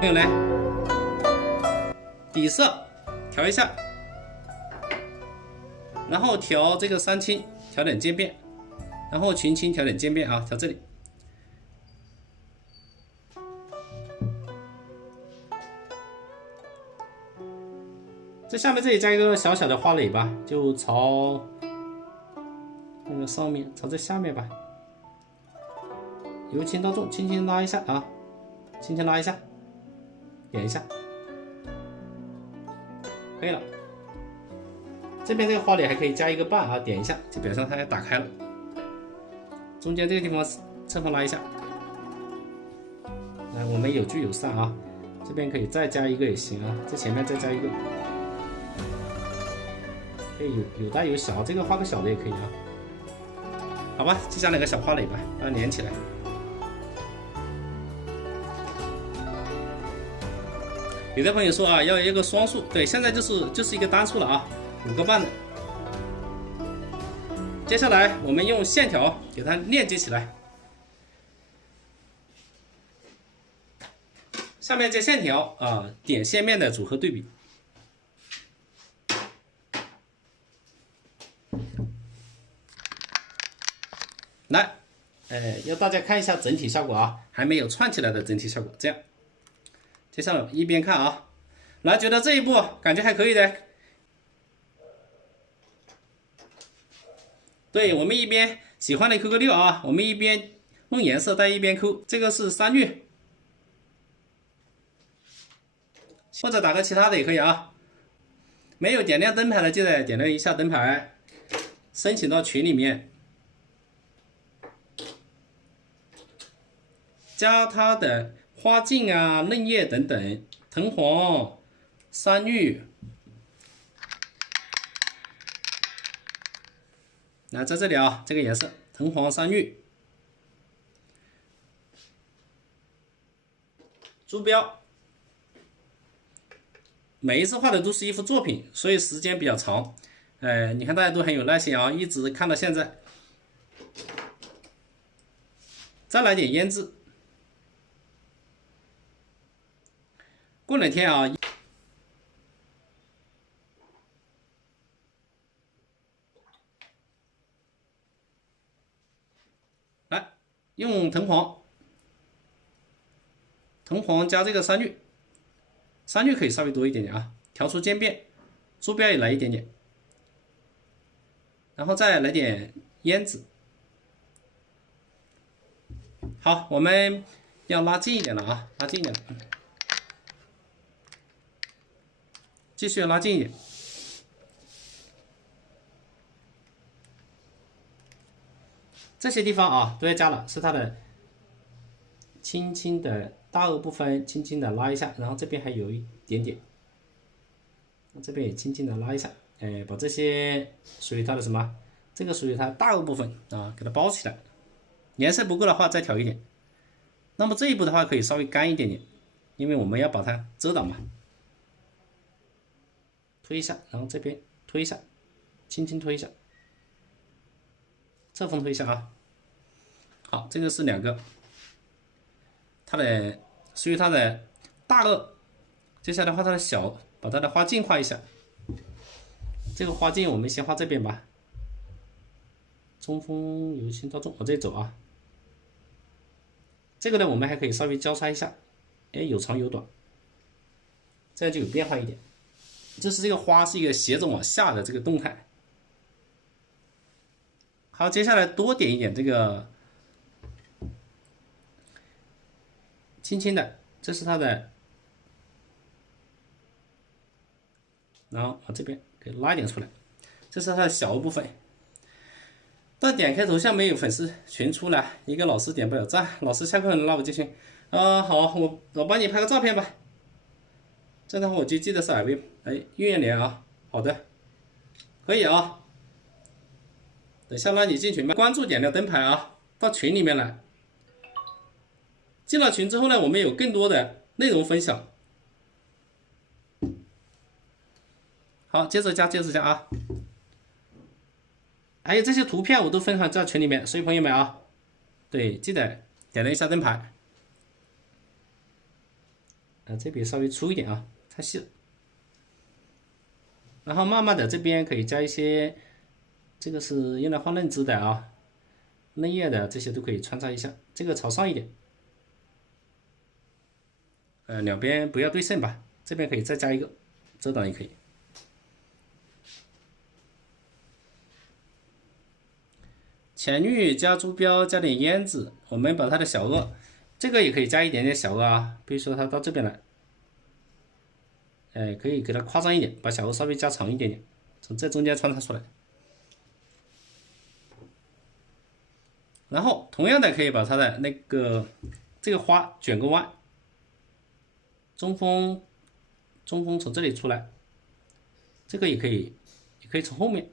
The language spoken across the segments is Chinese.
还有呢，底色调一下，然后调这个三清，调点渐变，然后群清调点渐变啊，调这里。这下面这里加一个小小的花蕾吧，就朝那个上面，朝这下面吧。由轻到重，轻轻拉一下啊，轻轻拉一下，点一下，可以了。这边这个花蕾还可以加一个瓣啊，点一下就表示它也打开了。中间这个地方侧方拉一下，来，我们有聚有散啊，这边可以再加一个也行啊，这前面再加一个。可以有大有小，这个画个小的也可以啊。好吧，接下来个小花蕾吧，把它连起来。有的朋友说啊，要一个双数，对，现在就是一个单数了啊，5个半的。接下来我们用线条给它链接起来。下面这线条啊，点线面的组合对比。来，要大家看一下整体效果啊，还没有串起来的整体效果。这样，接下来一边看啊，来，觉得这一步感觉还可以的。对，我们一边喜欢的抠个6啊，我们一边弄颜色，再一边抠。这个是3绿，或者打个其他的也可以啊。没有点亮灯牌的，记得点亮一下灯牌，申请到群里面。加它的花茎啊、嫩叶等等，藤黄、山芋。来，在这里啊，这个颜色，藤黄山芋。猪标，每一次画的都是一幅作品，所以时间比较长。你看大家都很有耐心啊，一直看到现在。再来点腌制。过两天啊，来用藤黄加这个山芋，山芋可以稍微多一点点啊，调出渐变，猪标也来一点点，然后再来点胭脂。好，我们要拉近一点了啊，拉近一点了，继续拉近一点。这些地方啊都要加了，是它的轻轻的大颚部分，轻轻的拉一下，然后这边还有一点点，这边也轻轻的拉一下，把这些属于它的什么？这个属于它大颚部分啊，给它包起来。颜色不够的话再调一点。那么这一步的话可以稍微干一点点，因为我们要把它遮挡嘛。推一下，然后这边推一下，轻轻推一下，侧风推一下啊。好，这个是2个，它的属于它的大颚。接下来画它的小，把它的花茎画一下。这个花茎我们先画这边吧，中锋由轻到重，往这里走啊。这个呢，我们还可以稍微交叉一下，有长有短，这样就有变化一点。这是这个花是一个斜着往下的这个动态。好，接下来多点一点这个，轻轻的，这是它的，然后往这边给拉一点出来，这是它的小部分。但点开头像没有粉丝群出来，一个老师点不了赞，老师下课能拉我进群啊？好，我帮你拍个照片吧。这样的话我就记得是RV，运营连啊，好的，可以啊。等下拉你进群吧，关注点亮灯牌啊，到群里面来。进了群之后呢，我们有更多的内容分享。好，接着加啊。还有这些图片我都分享在群里面，所以朋友们啊，对，记得点亮一下灯牌。这边稍微粗一点啊，太细了。然后慢慢的这边可以加一些，这个是用来画嫩枝的啊，嫩叶的这些都可以穿插一下，这个朝上一点，两边不要对称吧，这边可以再加一个遮挡也可以。浅绿加猪标加点胭脂，我们把它的小颚，这个也可以加一点点小颚啊，比如说它到这边来，可以给它夸张一点，把小颚稍微加长一点点，从这中间穿插出来。然后同样的可以把它的那个这个花卷个弯，中锋从这里出来，这个也可以从后面，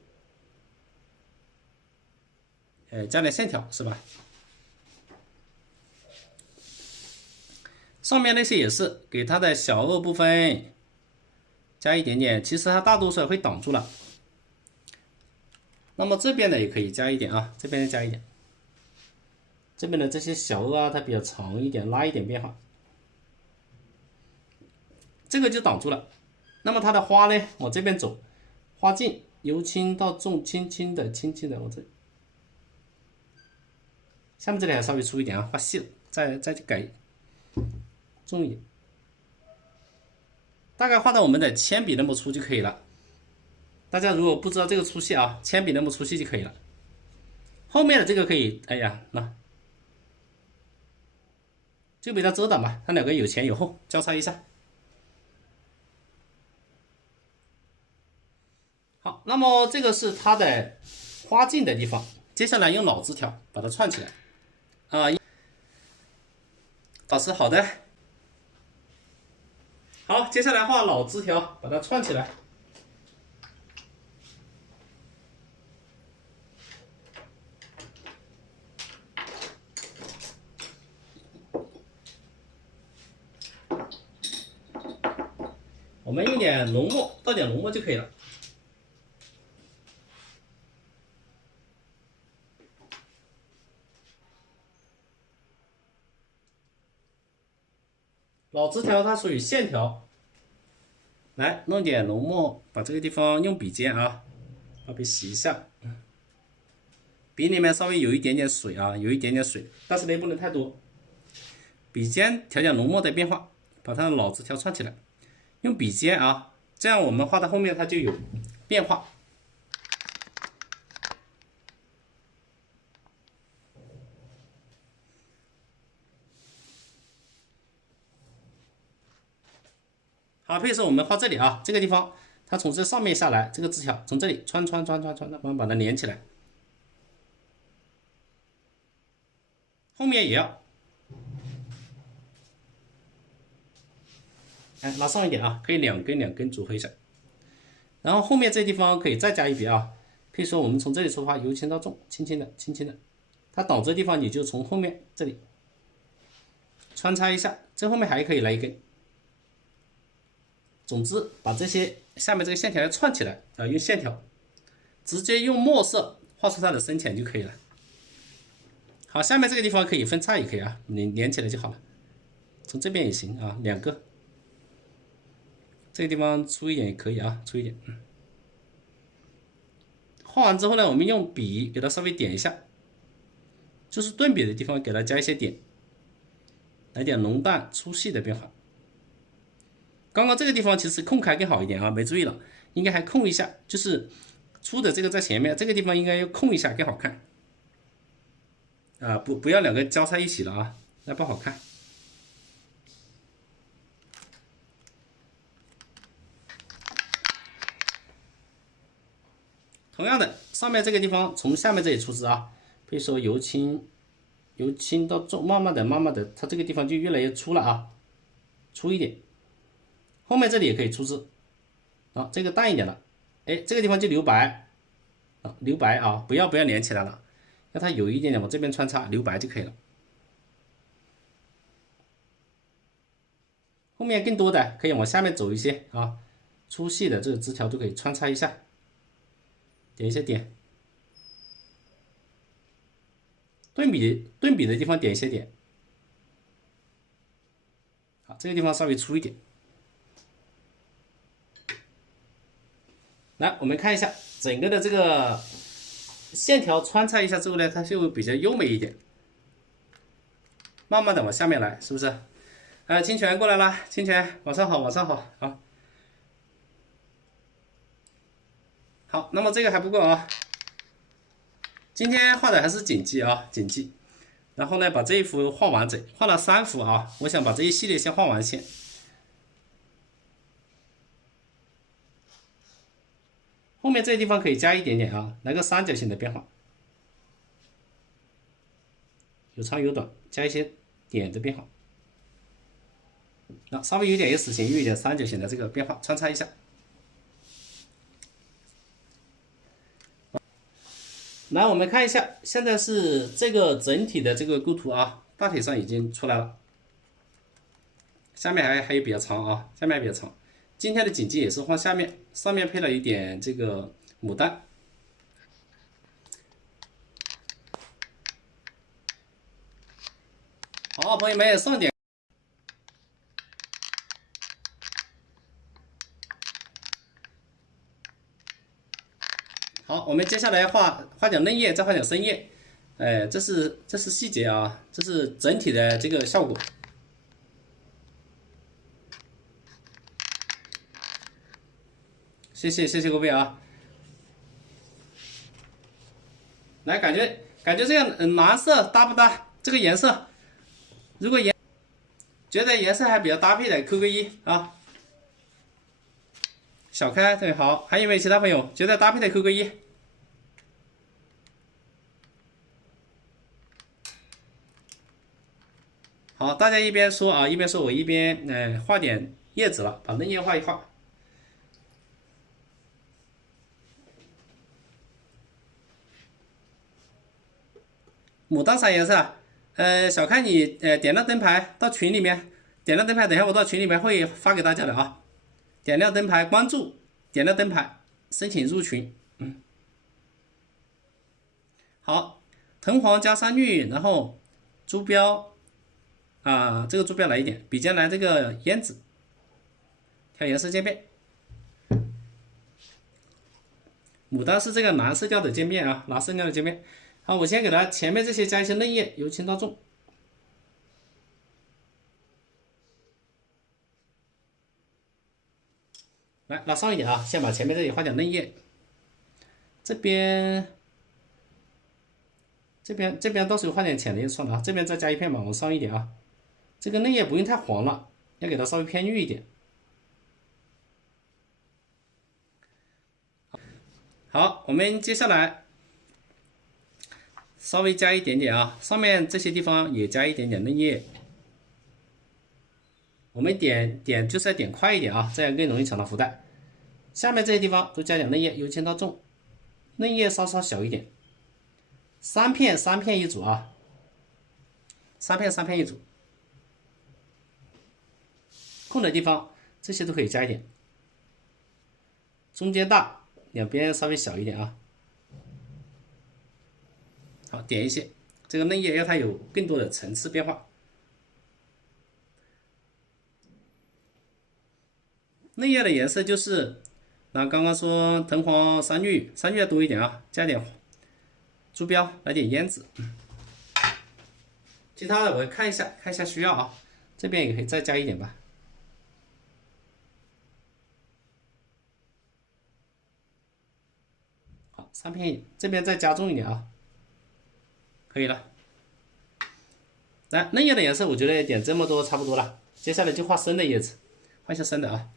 加点线条是吧？上面那些也是给它的小颚部分加一点点，其实它大多数会挡住了。那么这边的也可以加一点啊，这边加一点。这边的这些小颚啊，它比较长一点，拉一点变化，这个就挡住了。那么它的花呢，往这边走，花径由轻到重，轻轻的往这里。下面这里还稍微粗一点啊，画细了，再改重一点，大概画到我们的铅笔那么粗就可以了。大家如果不知道这个粗细啊，铅笔那么粗细就可以了。后面的这个可以，哎呀，那就给它遮挡吧，它两个有前有后，交叉一下。好，那么这个是它的花茎的地方，接下来用老枝条把它串起来。老师，好的。好，接下来画老枝条，把它串起来。我们用点浓墨，倒点浓墨就可以了。老枝条它属于线条，来弄点浓墨，把这个地方用笔尖啊，把笔洗一下。笔里面稍微有一点点水啊，有一点点水，但是呢不能太多。笔尖调点浓墨的变化，把它的老枝条串起来，用笔尖啊，这样我们画到后面它就有变化。好，比如说我们画这里啊，这个地方它从这上面下来，这个枝条从这里穿，慢慢把它连起来。后面也要，拉上一点啊，可以两根组合一下。然后后面这地方可以再加一笔啊，比如说我们从这里出发，由轻到重，轻轻的，它挡这地方你就从后面这里穿插一下，这后面还可以来一根。总之，把这些下面这个线条要串起来啊，用线条，直接用墨色画出它的深浅就可以了。好，下面这个地方可以分叉也可以啊，你连起来就好了。从这边也行啊，两个。这个地方粗一点也可以啊，粗一点。画完之后呢，我们用笔给它稍微点一下，就是顿笔的地方给它加一些点，来点浓淡粗细的变化。刚刚这个地方其实空开更好一点啊，没注意了，应该还空一下，就是粗的这个在前面，这个地方应该要空一下更好看。不要两个交叉一起了啊，那不好看。同样的，上面这个地方从下面这里出枝啊，比如说由轻到重，慢慢的，它这个地方就越来越粗了啊，粗一点。后面这里也可以出枝，啊，这个淡一点了，这个地方就留白，留白啊，不要连起来了，让它有一点点往这边穿插，留白就可以了。后面更多的可以往下面走一些啊，粗细的这个枝条都可以穿插一下，点一些点。顿笔的地方点一些点。好，好，这个地方稍微粗一点。来，我们看一下整个的这个线条穿插一下之后呢，它就比较优美一点。慢慢的往下面来，是不是？清泉过来啦，清泉，晚上好，晚上好，好。好，那么这个还不够啊，今天画的还是锦鸡啊，锦鸡。然后呢，把这一幅画完整，画了3幅啊，我想把这一系列先画完先。后面这个地方可以加一点点啊，来个三角形的变化，有长有短，加一些点的变化。那稍微有点 S 型，有一点三角形的这个变化，穿插一下。来，我们看一下，现在是这个整体的这个构图啊，大体上已经出来了。下面还有比较长啊，下面还比较长。今天的锦鸡也是画下面，上面配了一点这个牡丹。好，朋友们上点。好，我们接下来画点嫩叶，再画点深叶。这是细节啊，这是整体的这个效果。谢谢各位啊！来，感觉这样蓝色搭不搭？这个颜色，如果觉得颜色还比较搭配的，扣个1啊。小开对好，还有没有其他朋友觉得搭配的扣个1？好，大家一边说啊，一边说，我一边画点叶子了，把嫩叶画一画。牡丹啥颜色？小开你点亮灯牌到群里面，点亮灯牌，等一下我到群里面会发给大家的啊。点亮灯牌，关注，点亮灯牌，申请入群。好，藤黄加山芋，然后珠标啊，这个珠标来一点，笔尖来这个胭脂，调颜色渐变。牡丹是这个蓝色调的渐变啊，蓝色调的渐变。好，我先给它前面这些加一些嫩叶，由轻到重。来，拉上一点啊，先把前面这里画点嫩叶。这边到时候画点浅的就算了啊，这边再加一片吧，往上一点啊。这个嫩叶不用太黄了，要给它稍微偏绿一点。好，我们接下来稍微加一点点啊，上面这些地方也加一点点嫩叶。我们点就是要点快一点啊，这样更容易抢到福袋。下面这些地方都加点嫩叶，由轻到重，嫩叶稍小一点。3片一组啊，3片一组。空的地方这些都可以加一点，中间大，两边稍微小一点啊。好，点一些，这个嫩叶要它有更多的层次变化。嫩叶的颜色就是，那刚刚说藤黄、山芋要多一点啊，加点珠标，来点胭脂。其他的我看一下需要啊，这边也可以再加一点吧。好，3片，这边再加重一点啊，可以了。来，嫩叶的颜色我觉得点这么多差不多了，接下来就画深的叶子，画一下深的啊。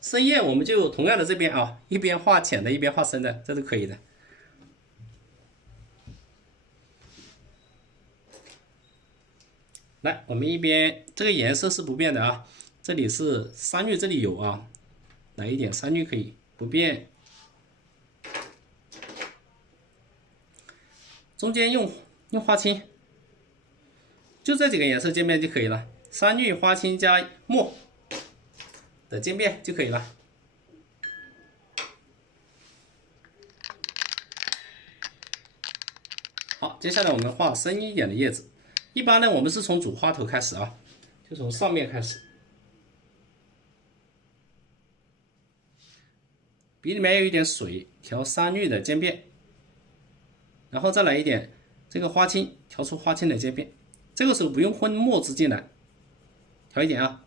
深叶我们就同样的这边啊，一边画浅的，一边画深的，这都可以的。来，我们一边这个颜色是不变的啊，这里是山芋，这里有啊，来一点山芋可以不变。中间用花青，就这几个颜色渐变就可以了，山芋、花青加墨的渐变就可以了。好，接下来我们画深一点的叶子。一般呢，我们是从主花头开始啊，就从上面开始，笔里面有一点水，调3绿的渐变，然后再来一点这个花青，调出花青的渐变。这个时候不用混墨汁进来，调一点啊。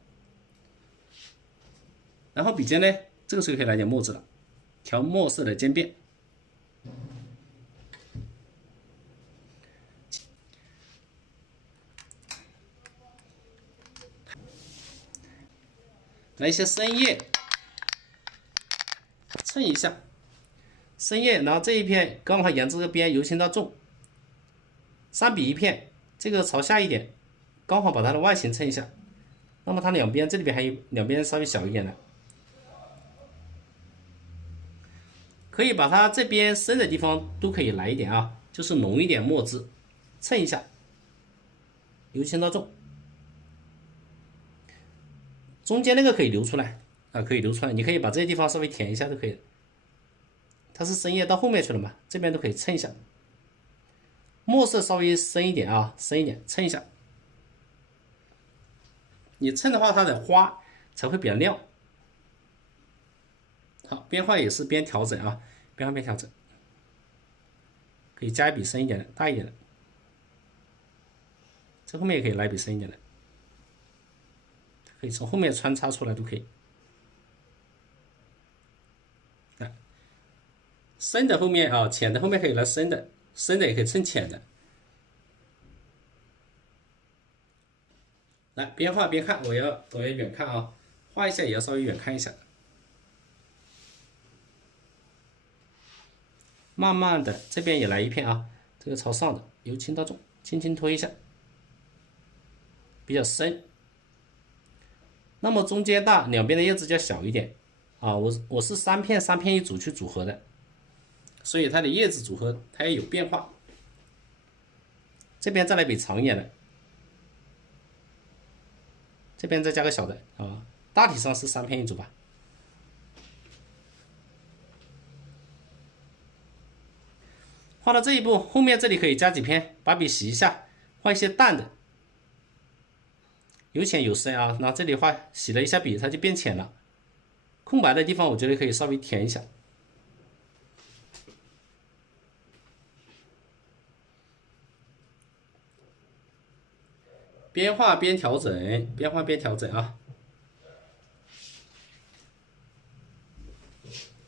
然后笔尖呢，这个时候可以来点墨汁了，调墨色的渐变。来一些深叶，衬一下深叶，然后这一片刚好沿着这个边由轻到重，3笔1片，这个朝下一点，刚好把它的外形衬一下。那么它两边这里边还有两边稍微小一点的，可以把它这边深的地方都可以来一点啊，就是浓一点墨汁，衬一下，由轻到重。中间那个可以留出来啊，可以留出来，你可以把这些地方稍微填一下都可以。它是深叶到后面去了嘛，这边都可以衬一下。墨色稍微深一点啊，深一点，衬一下。你衬的话，它的花才会比较亮。好，边画也是边调整啊，边画边调整。可以加一笔深一点的，大一点的。这后面也可以来一笔深一点的。可以从后面穿插出来都可以。深的后面啊，浅的后面可以来深的，深的也可以衬浅的。来，边画边看，我要远看啊，画一下也要稍微远看一下。慢慢的，这边也来一片啊，这个朝上的，由轻到重，轻轻推一下，比较深。那么中间大，两边的叶子就要小一点啊。我是3片3片一组去组合的，所以它的叶子组合它也有变化。这边再来笔长一点的，这边再加个小的啊，大体上是3片一组吧。画到这一步，后面这里可以加几片，把笔洗一下，画一些淡的。有浅有深啊，那这里画洗了一下笔，它就变浅了。空白的地方，我觉得可以稍微填一下。边画边调整，边画边调整啊。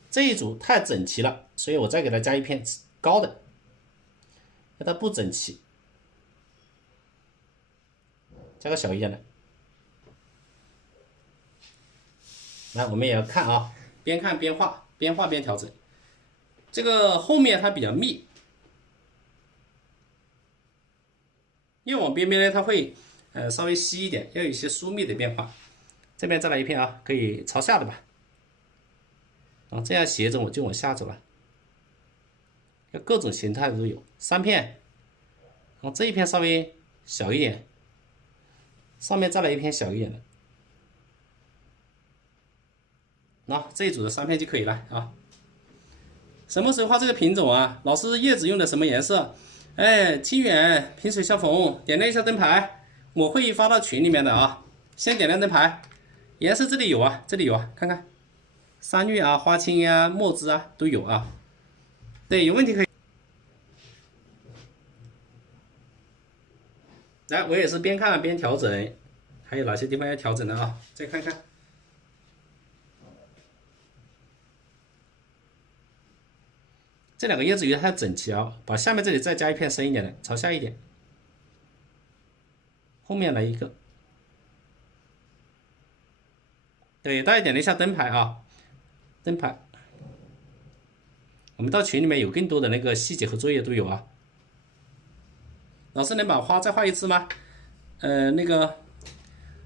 这一组太整齐了，所以我再给它加一片高的，让它不整齐，加个小一点的。来，我们也要看啊，边看边画，边画边调整。这个后面它比较密，越往边边呢，它会稍微稀一点，要有一些疏密的变化。这边再来一片啊，可以朝下的吧。啊，这样斜着我就往下走了。要各种形态的都有，3片。然后这一片稍微小一点，上面再来一片小一点的。那这一组的3片就可以了啊。什么时候画这个品种啊？老师叶子用的什么颜色？哎，清远、萍水相逢，点亮一下灯牌，我会发到群里面的啊。先点亮灯牌，颜色这里有啊，这里有啊，看看，山绿啊、花青啊、墨汁啊都有啊。对，有问题可以。来，我也是边看边调整，还有哪些地方要调整的啊？再看看。这2个叶子有点太整齐啊，把下面这里再加一片深一点的，朝下一点。后面来一个，对，大家点了一下灯牌啊，灯牌。我们到群里面有更多的那个细节和作业都有啊。老师能把花再画一次吗？那个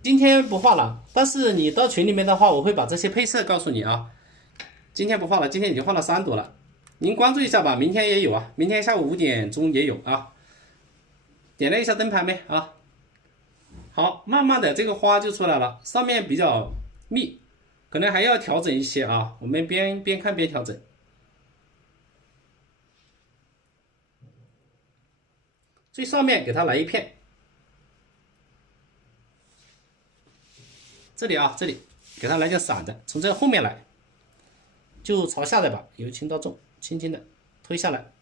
今天不画了，但是你到群里面的话，我会把这些配色告诉你啊。今天不画了，今天已经画了3朵了。您关注一下吧，明天也有啊，明天下午5点钟也有啊。点亮一下灯牌没啊？好，慢慢的这个花就出来了，上面比较密，可能还要调整一些啊。我们边看边调整。最上面给它来一片，这里啊，这里给它来点散的，从这后面来，就朝下的吧，由轻到重，轻轻的推下来，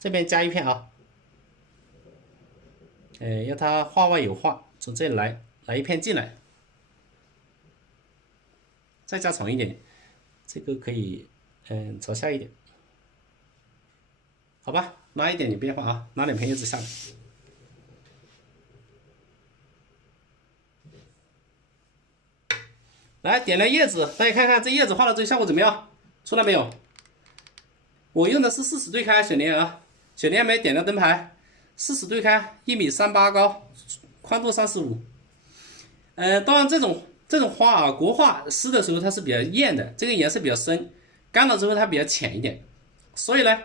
这边加一片啊，让它画外有画，从这里来一片进来，再加长一点，这个可以朝下一点，好吧，拉一点点变化啊，拉两片叶子下来。来点亮叶子，大家看看这叶子画的这个效果怎么样？出来没有？我用的是40对开雪莲啊，雪莲梅点亮灯牌，40对开，1.38米高，宽度35。当然这种花啊，国画湿的时候它是比较艳的，这个颜色比较深，干了之后它比较浅一点。所以呢，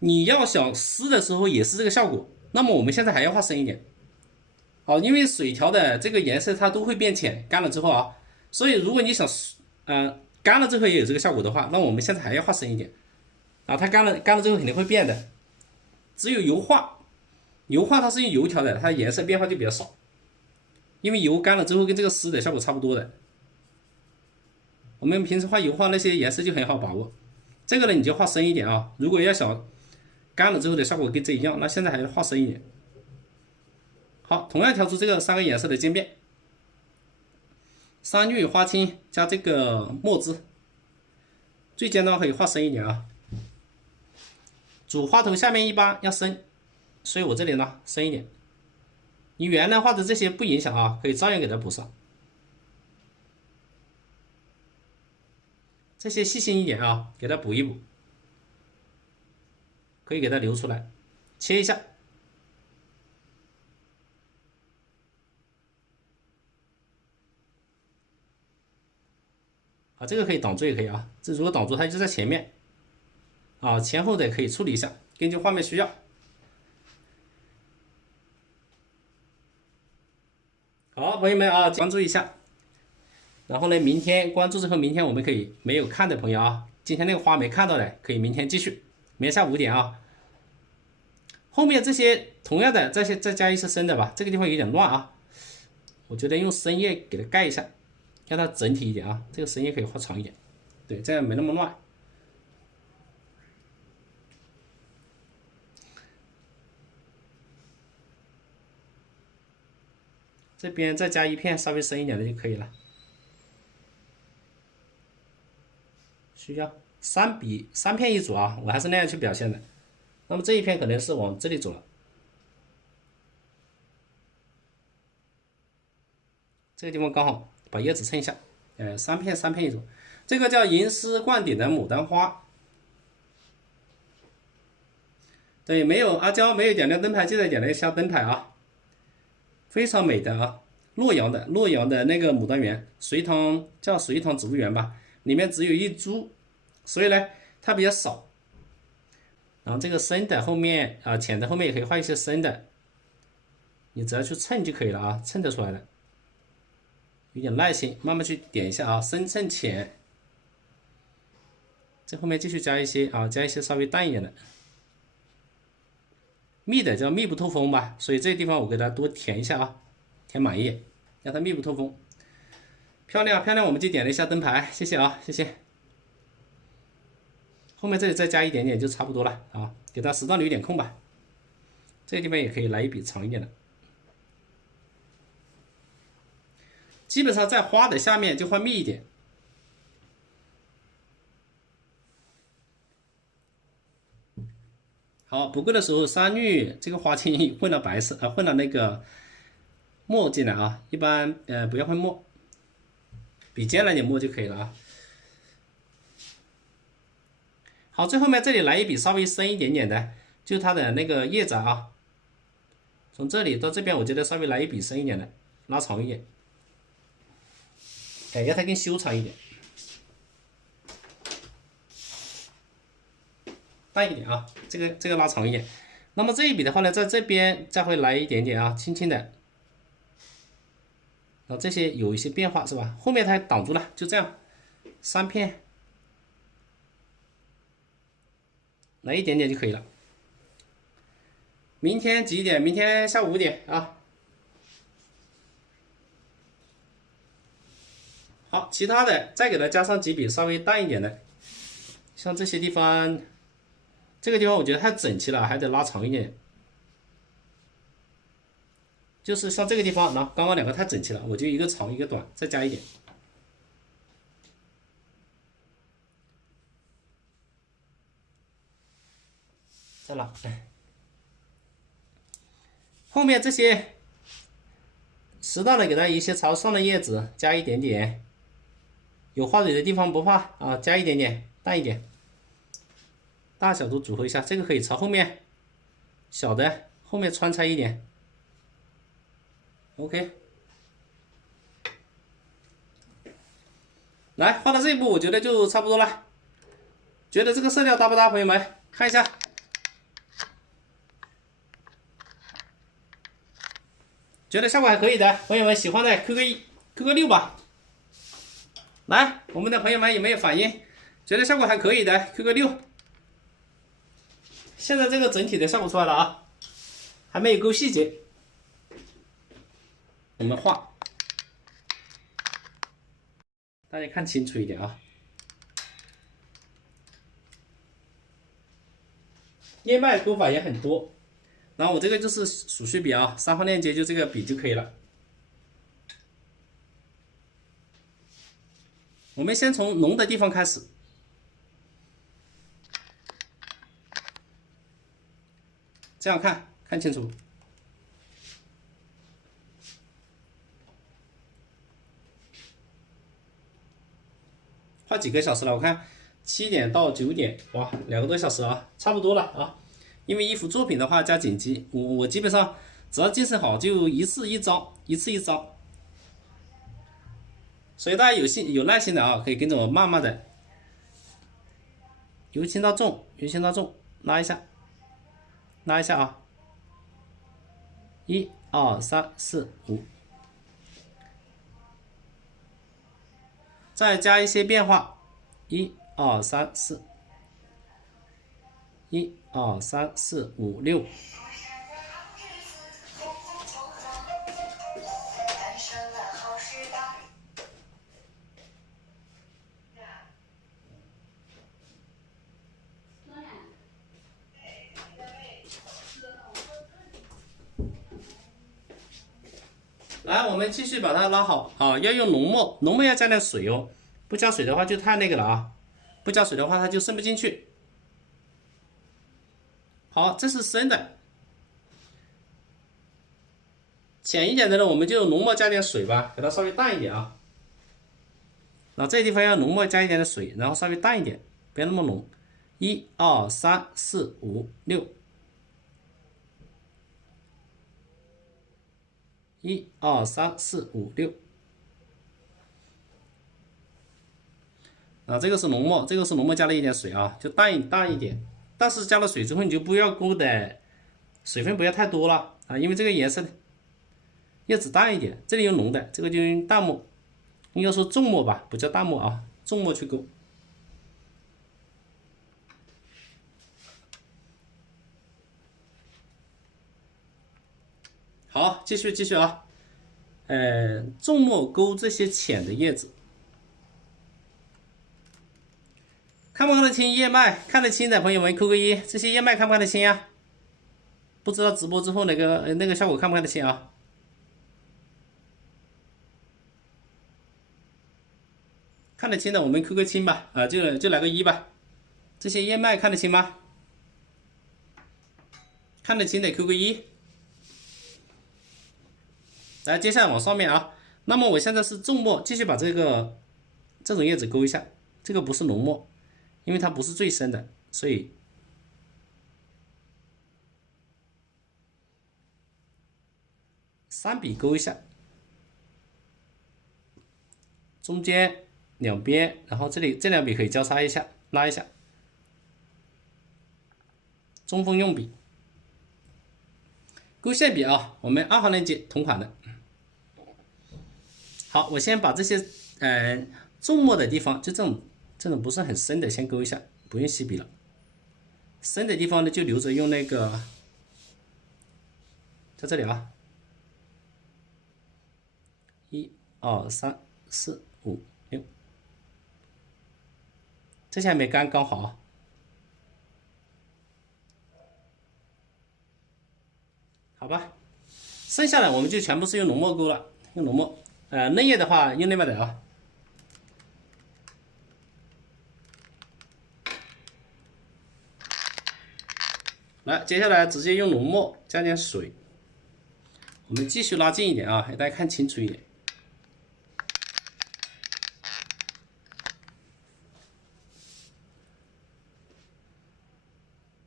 你要想湿的时候也是这个效果，那么我们现在还要画深一点。好，因为水条的这个颜色它都会变浅，干了之后啊。所以，如果你想，干了之后也有这个效果的话，那我们现在还要画深一点，啊，它干了之后肯定会变的。只有油画它是用油条的，它颜色变化就比较少，因为油干了之后跟这个湿的效果差不多的。我们平时画油画那些颜色就很好把握，这个呢你就画深一点啊。如果要想干了之后的效果跟这一样，那现在还是画深一点。好，同样调出这个3个颜色的渐变。山芋、花青加这个墨汁，最尖端可以画深一点啊。主花头下面一般要深，所以我这里呢深一点。你原来画的这些不影响啊，可以照样给它补上。这些细心一点啊，给它补一补，可以给它留出来，切一下。啊，这个可以挡住也可以啊，这如果挡住它就在前面，啊，前后的可以处理一下，根据画面需要。好，朋友们啊，关注一下。然后呢，明天关注之后，明天我们可以没有看的朋友啊，今天那个花没看到的，可以明天继续，明天下午5点啊。后面这些同样的，再加一些深的吧，这个地方有点乱啊，我觉得用深叶给它盖一下。让它整体一点啊，这个深叶可以画长一点，对，这样没那么乱。这边再加一片稍微深一点的就可以了。需要3片一组啊，我还是那样去表现的。那么这一片可能是往这里走了，这个地方刚好把叶子衬一下。3片一组，这个叫银丝灌顶的牡丹花。对，没有阿娇没有点亮灯牌，记得点亮一下灯牌啊，非常美的啊，洛阳的那个牡丹园，叫隋唐植物园吧，里面只有1株，所以呢它比较少。然后这个深的后面啊，浅的后面也可以画一些深的，你只要去衬就可以了啊，衬得出来的。有点耐心，慢慢去点一下啊，深衬浅。这后面继续加一些啊，加一些稍微淡一点的，密的叫密不透风吧，所以这个地方我给它多填一下啊，填满一点，让它密不透风。漂亮漂亮，我们就点了一下灯牌，谢谢啊，谢谢。后面这里再加一点点就差不多了啊，给它适当留点空吧。这个地方也可以来一笔长一点的。基本上在花的下面就画密一点。好，不够的时候，山芋这个花青混了白色混了那个墨进来啊，一般不要混墨，笔尖来点墨就可以了啊。好，最后面这里来一笔稍微深一点点的，就它的那个叶子啊，从这里到这边，我觉得稍微来一笔深一点的，拉长一点。让它更修长一点，淡一点啊，这个拉长一点。那么这一笔的话呢，在这边再会来一点点啊，轻轻的。然后这些有一些变化是吧？后面它挡住了，就这样，3片，来一点点就可以了。明天几点？明天下午5点啊。好，其他的再给它加上几笔稍微淡一点的，像这些地方，这个地方我觉得太整齐了，还得拉长一点。就是像这个地方，那刚刚2个太整齐了，我就一个长一个短，再加一点。再拉，后面这些适当的给它一些朝上的叶子加一点点，有花蕊的地方不怕啊，加一点点，淡一点，大小都组合一下，这个可以朝后面小的后面穿插一点。OK， 来画到这一步，我觉得就差不多了。觉得这个色调搭不搭，朋友们看一下。觉得效果还可以的，朋友们喜欢的扣个1，扣个6吧。来，我们的朋友们有没有反应？觉得效果还可以的，扣个6。现在这个整体的效果出来了啊，还没有勾细节。我们画，大家看清楚一点啊。燕麦勾法也很多，然后我这个就是鼠须笔啊，3号链接就这个笔就可以了。我们先从浓的地方开始，这样看清楚。画几个小时了？我看7点到9点，哇，2个多小时啊，差不多了啊。因为一幅作品的话加剪辑，我基本上只要精神好，就一次一招，一次一招。所以大家有耐心的啊，可以跟着我慢慢的，由轻到重，由轻到重，拉一下，拉一下啊，1、2、3、4、5，再加一些变化，1、2、3、4。1、2、3、4、5、6。来，我们继续把它拉好啊！要用浓墨，浓墨要加点水哦，不加水的话就太那个了啊！不加水的话它就渗不进去。好，这是深的，浅一点的呢，我们就用浓墨加点水吧，给它稍微淡一点啊。那这地方要浓墨加一点的水，然后稍微淡一点，不要那么浓。1、2、3、4、5、6。1、2、3、4、5、6。啊，这个是浓墨，这个是浓墨加了一点水啊，就淡一点。但是加了水之后，你就不要勾的水分不要太多了啊，因为这个颜色叶子淡一点，这里有浓的，这个就用淡墨，应该说重墨吧，不叫淡墨啊，重墨去勾。好，继续啊，重墨勾这些浅的叶子，看不看得清叶脉？看得清的朋友们扣个1，这些叶脉看不看得清啊？不知道直播之后那个效果看不看得清啊？看得清的我们扣个清吧，啊，就来个1吧。这些叶脉看得清吗？看得清的扣个1。来，接下来往上面啊。那么我现在是重墨，继续把这种叶子勾一下。这个不是浓墨，因为它不是最深的，所以3笔勾一下，中间两边，然后这里这2笔可以交叉一下，拉一下，中锋用笔，勾线笔啊，我们2号链接同款的。好，我先把这些重墨的地方，就这种不是很深的，先勾一下，不用细笔了。深的地方呢，就留着用那个在这里啊，1、2、3、4、5、6，这些还没干，刚好啊。好吧，剩下的我们就全部是用浓墨勾了，用浓墨。嫩叶的话用另外的啊。来，接下来直接用浓墨加点水，我们继续拉近一点啊，给大家看清楚一点。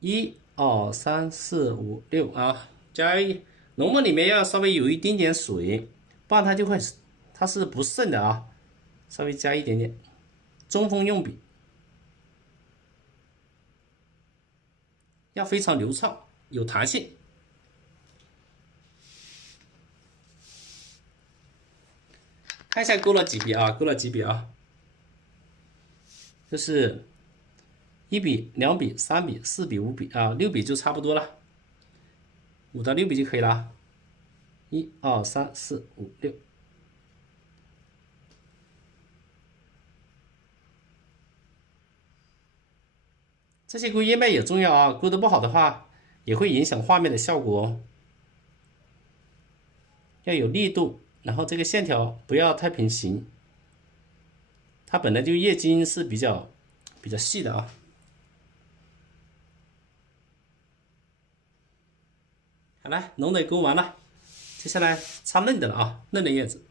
1、2、3、4、5、6啊，浓墨里面要稍微有一丁点水，不然它就会它是不渗的啊，稍微加一点点。中锋用笔，要非常流畅，有弹性。看一下勾了几笔啊？勾了几笔啊？就是1笔、2笔、3笔、4笔、5笔啊，6笔就差不多了，5到6笔就可以了。1、2、3、4、5、6。这些勾叶脉也重要啊，勾的不好的话，也会影响画面的效果哦。要有力度，然后这个线条不要太平行，它本来就叶筋是比较细的啊。好了，浓的勾完了，接下来插嫩的了啊，嫩的叶子。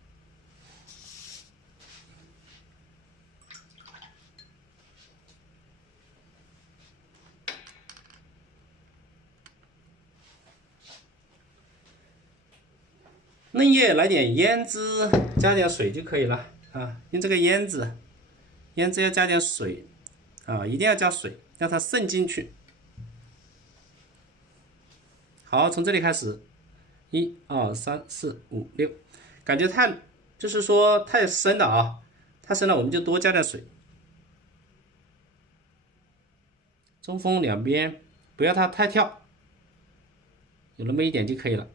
嫩叶来点胭脂，加点水就可以了啊。用这个胭脂要加点水啊，一定要加水，让它渗进去。好，从这里开始，1、2、3、4、5、6，感觉就是说太深了啊，太深了我们就多加点水。中锋两边不要它太跳，有那么一点就可以了。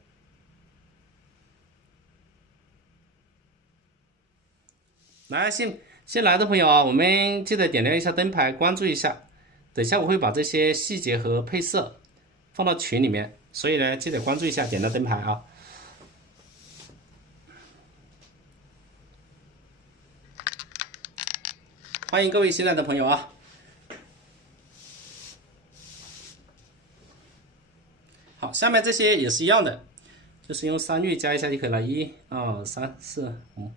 来，新来的朋友啊，我们记得点亮一下灯牌，关注一下。等一下我会把这些细节和配色放到群里面，所以呢，记得关注一下，点亮灯牌啊。欢迎各位新来的朋友啊。好，下面这些也是一样的，就是用3滤加一下就可以了。1、2、3、4、5。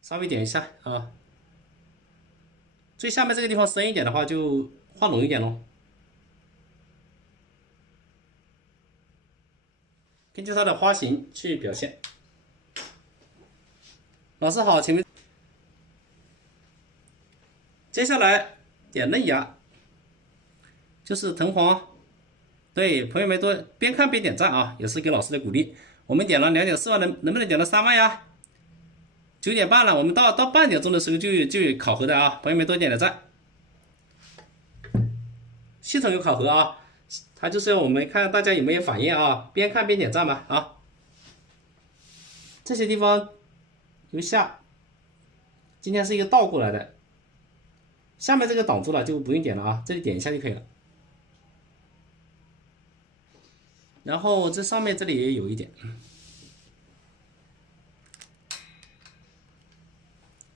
稍微点一下啊，最下面这个地方深一点的话，就画浓一点咯。根据它的花型去表现。老师好，请问，接下来点嫩芽，就是藤黄。对，朋友们多边看边点赞啊，也是给老师的鼓励。我们点了2.4万，能不能点到3万呀？9点半了，我们到半点钟的时候就有考核的啊，朋友们多点点赞。系统有考核啊，它就是要我们看大家有没有反应啊，边看边点赞嘛啊。这些地方由下，今天是一个倒过来的，下面这个挡住了就不用点了啊，这里点一下就可以了。然后这上面这里也有一点，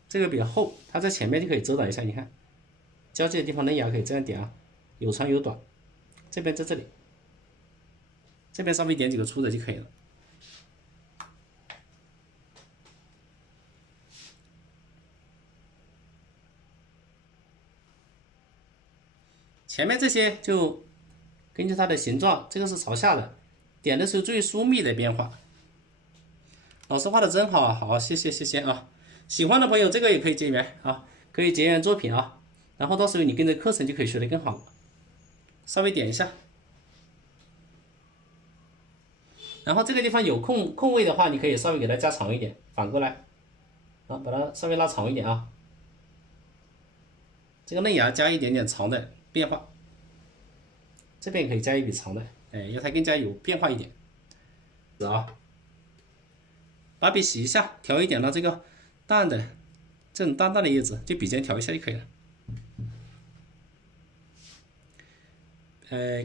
这个比较厚，它在前面就可以遮挡一下。你看，交界的地方嫩芽可以这样点啊，有长有短。这边在这里，这边稍微点几个粗的就可以了。前面这些就根据它的形状，这个是朝下的，点的时候注意疏密的变化。老师画的真好啊，好，谢谢啊！喜欢的朋友这个也可以结缘啊，可以结缘作品啊，然后到时候你跟着课程就可以学得更好了。稍微点一下，然后这个地方有空位的话，你可以稍微给它加长一点，反过来，啊，把它稍微拉长一点啊。这个嫩芽加一点点长的变化。这边可以加一笔长的，让它更加有变化一点。把笔洗一下，调一点到这个淡的，这种淡淡的叶子，就笔尖调一下就可以了。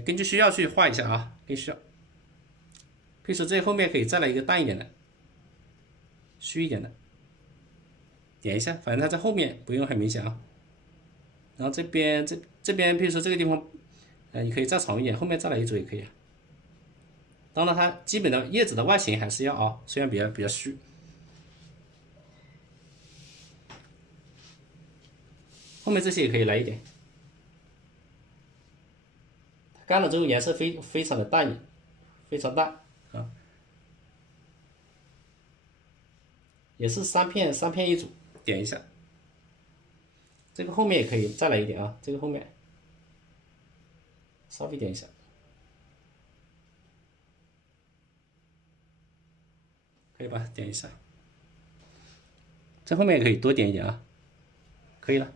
根据需要去画一下啊，根据需要。比如说这后面可以再来一个淡一点的，虚一点的，点一下，反正它在后面不用很明显啊。然后这边这边，比如说这个地方，你可以再长一点，后面再来一撮也可以。当然，它基本的叶子的外形还是要啊，虽然比较虚。后面这些也可以来一点，干了之后颜色非常的淡，非常淡啊，也是三片一组，点一下。这个后面也可以再来一点啊，这个后面稍微点一下，可以吧？点一下，这后面也可以多点一点啊，可以了。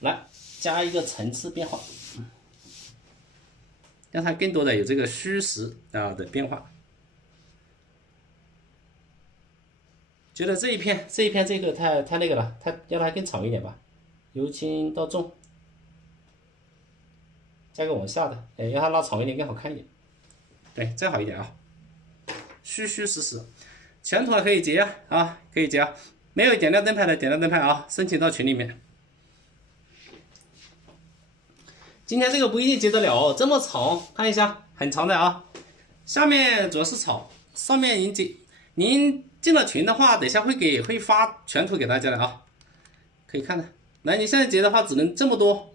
来加一个层次变化，让它更多的有这个虚实啊的变化。觉得这一片这个太那个了，让它更长一点吧，由轻到重，加个往下的，让它拉长一点更好看一点。对，这好一点啊，虚实，全图可以截啊，可以截啊，没有点亮灯牌的点亮灯牌啊，申请到群里面。今天这个不一定截得了，这么长，看一下，很长的啊。下面主要是草，上面您进了群的话，等一下会发全图给大家的啊，可以看的。来，你现在截的话只能这么多。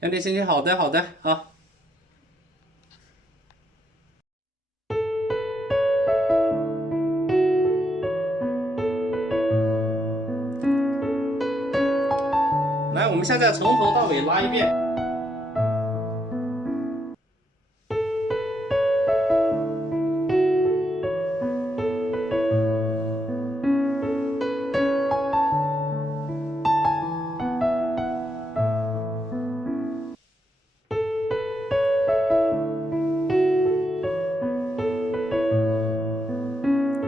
两点星星，好的啊。来，我们现在从头到尾拉一遍。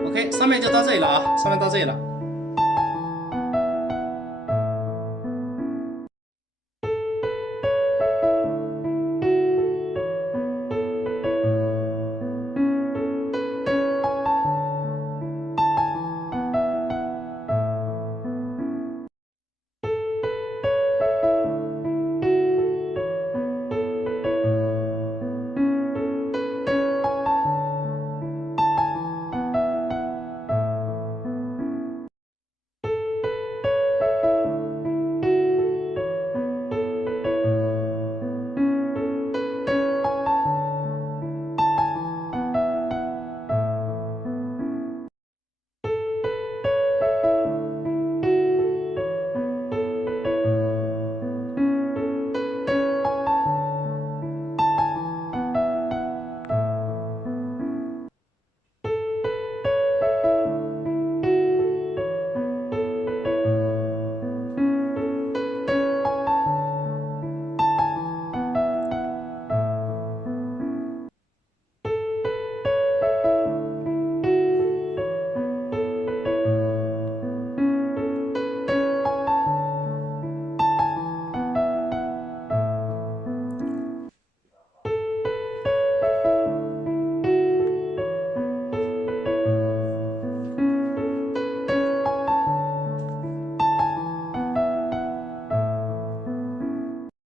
OK， 上面就到这里了啊，上面到这里了。